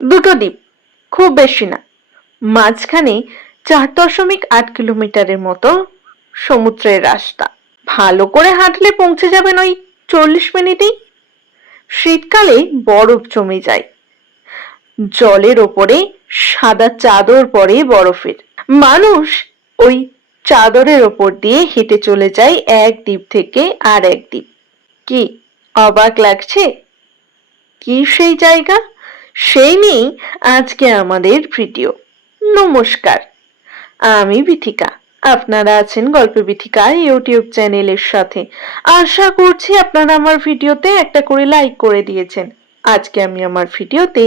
দুটো দ্বীপ, খুব বেশি না। মাঝখানে চার দশমিক আট কিলোমিটারের মতো সমুদ্রের রাস্তা। ভালো করে হাঁটলে পৌঁছে যাবেন ওই চল্লিশ মিনিটেই। শীতকালে বরফ জমে যায়। জলের ওপরে সাদা চাদর পরে বরফের। মানুষ ওই চাদরের ওপর দিয়ে হেঁটে চলে যায় এক দ্বীপ থেকে আর এক দ্বীপ। কি অবাক লাগছে? কি সেই জায়গা? সেই নিয়েই আজকে আমাদের ভিডিও। নমস্কার, আমি বিথিকা। আপনারা আছেন গল্প বিথিকা ইউটিউব চ্যানেলের সাথে। আশা করছি আপনারা আমার ভিডিওতে একটা করে লাইক করে দিয়েছেন। আজকে আমি আমার ভিডিওতে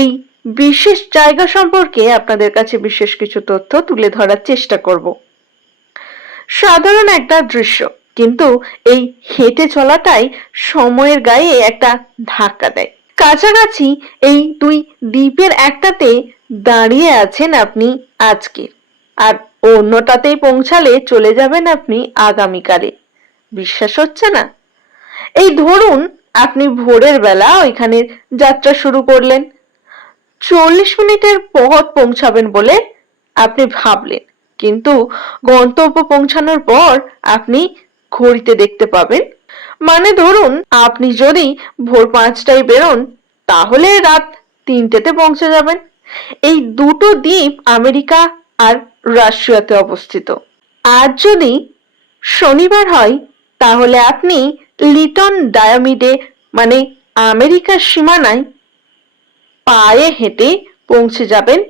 এই বিশেষ জায়গা সম্পর্কে আপনাদের কাছে বিশেষ কিছু তথ্য তুলে ধরার চেষ্টা করব। সাধারণ একটা দৃশ্য, কিন্তু এই হেঁটে চলাটাই সময়ের গায়ে একটা ধাক্কা দেয়। কাছাকাছি এই দুই দ্বীপের একটাতে দাঁড়িয়ে আছেন আপনি আজকে। আর অন্যটাতেই পৌঁছালে চলে যাবেন আপনি আগামীকালে। বিশ্বাস হচ্ছে না? এই ধরুন আপনি ভোরের বেলা ওইখানে যাত্রা শুরু করলেন। চল্লিশ মিনিটের পথ পৌঁছাবেন বলে আপনি ভাবলেন। কিন্তু গন্তব্য পৌঁছানোর পর আপনি ঘড়িতে দেখতে পাবেন। মানে ধরুন আপনি যদি ভোর পাঁচটায় বেরোন তাহলে রাত তিনটেতে পৌঁছে যাবেন। এই দুটো দ্বীপ আমেরিকা আর রাশিয়াতে অবস্থিত। আজ যদি শনিবার হয়, তাহলে আপনি লিটন ডায়ামিডে মানে আমেরিকার সীমানায় পায়ে হেঁটে পৌঁছে যাবেন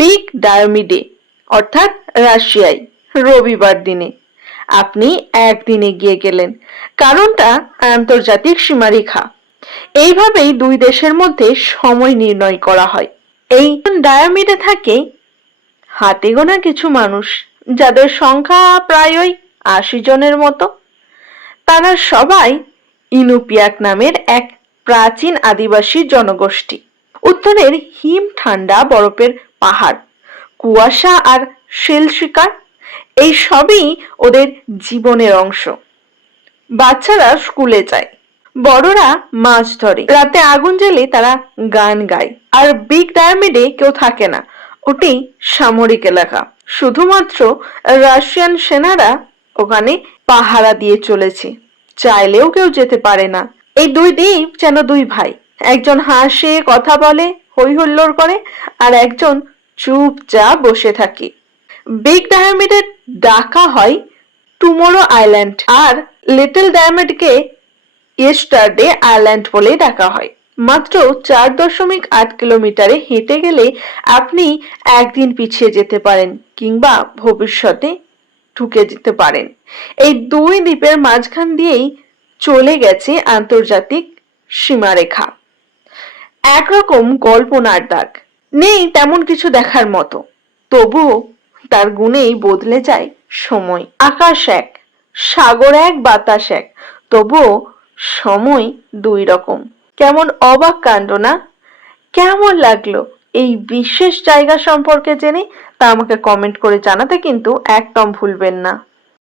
বিগ ডায়ামিডে, অর্থাৎ রাশিয়ায়, রবিবার দিনে। আপনি একদিনে গিয়ে গেলেন, কারণটা আন্তর্জাতিক সীমারেখা। এইভাবেই দুই দেশের মধ্যে সময় নির্ণয় করা হয়। এই ডায়ামিডে থাকে হাতে গোনা কিছু মানুষ, যাদের সংখ্যা প্রায় ওই আশি জনের মতো। তারা সবাই ইনুপিয়াক নামের এক প্রাচীন আদিবাসী জনগোষ্ঠী। উত্তরের হিম ঠান্ডা বরফের পাহাড়, কুয়াশা আর শিল শিকার, এই সবই ওদের জীবনের অংশ। বাচ্চারা স্কুলে যায়। বড়রা মাছ ধরে। রাতে আগুন জ্বেলে তারা গান গায়। আর বিগ ডায়ামিডে কেউ থাকে না। ওটি সামরিক এলাকা। শুধুমাত্র রাশিয়ান সেনারা ওখানে পাহারা দিয়ে চলেছে। চাইলেও কেউ যেতে পারে না। এই দুই দ্বীপ যেন দুই ভাই। একজন হাসে, কথা বলে হই হুল্লোড় করে, আর একজন চুপচাপ বসে থাকে। বিগ ডায়ামিডের ডাকা হয় টুমোরো আইল্যান্ড আর লিটল ডায়ামিডকে ইয়েস্টারডে আইল্যান্ড বলে ডাকা হয়। মাত্র চার দশমিক আট কিলোমিটারে হেঁটে গেলে আপনি একদিন পিছিয়ে যেতে পারেন কিংবা ভবিষ্যতে ঢুকে যেতে পারেন। এই দুই দ্বীপের মাঝখান দিয়েই চলে গেছে আন্তর্জাতিক সীমারেখা। একরকম কল্পনার দাগ। নেই তেমন কিছু দেখার মতো। তবুও তার গুণেই বদলে যায় সময়। আকাশ এক, সাগর এক, বাতাস এক। তবুও সময় দুই রকম। কেমন অবাক কাণ্ড না? কেমন লাগল এই বিশেষ জায়গা সম্পর্কে জেনে তা আমাকে কমেন্ট করে জানাতে কিন্তু একদম ভুলবেন না।